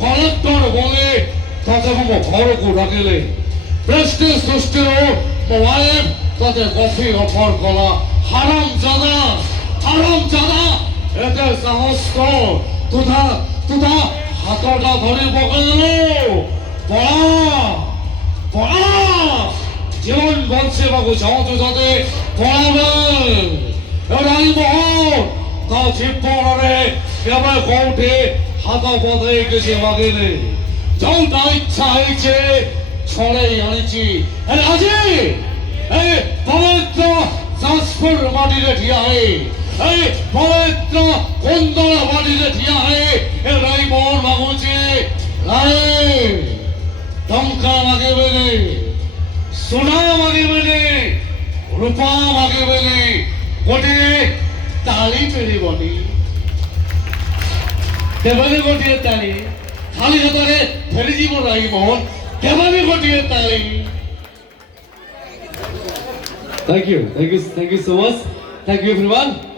Collector বলে তাতে ঘরকু ডাকিলে Prestige সৃষ্টির মোবাইল তাতে কফি অফার করা হারাম জাদা এতে সাহস কর তুধা হাতটা ধরে পকালো পড়া জীবন বলছে বাবু সহজে যাতে পড়াবেন এরাই মহৎ তা জীবনে কেবল কোর্টে হাতা পথে গেছে মাগেলে যৌটা ইচ্ছা হয়েছে ছড়াই আনিছি আজি এই পবিত্র যাজপুর মাটিতে ঠিয়া হয়ে এই পবিত্র কুন্দলা মাটিতে ঠিয়া হয়ে এরাই মন মাগুছে রায় টঙ্কা মাগিবে নে সোনা মাগিবে নে রূপা মাগিবে নে গোটিয়ে তালি পেরিবনি কেবলি গোটিয়ে তালি খালি হাତରେ ফেরিଯିବ রাই মোহন কেবলি গোটিয়ে তালি Thank you so much. Thank you everyone.